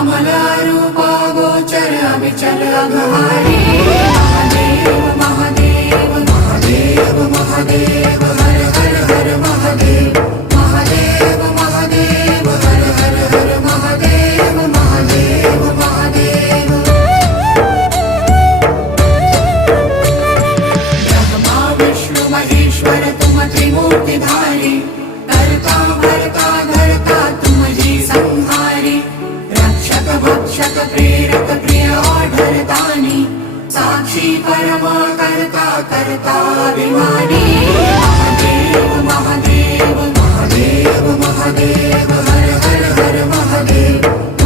अमल रूपा गोचर अविचल अघहारी। महादेव महादेव महादेव महादेव हर हर हर महादेव। महादेव महादेव हर हर हर महादेव। महादेव महादेव। ब्रह्मा विष्णु महेश्वर तुम त्रिमूर्तिधारी। करता भरता धरता तुम ही संहारी। रक्षक भक्षक प्रेरक प्रिय आढरतानी। साक्षी परम कर्ता कर्ता अभिमानी। महादेव महादेव महादेव महादेव हर हर हर महादेव।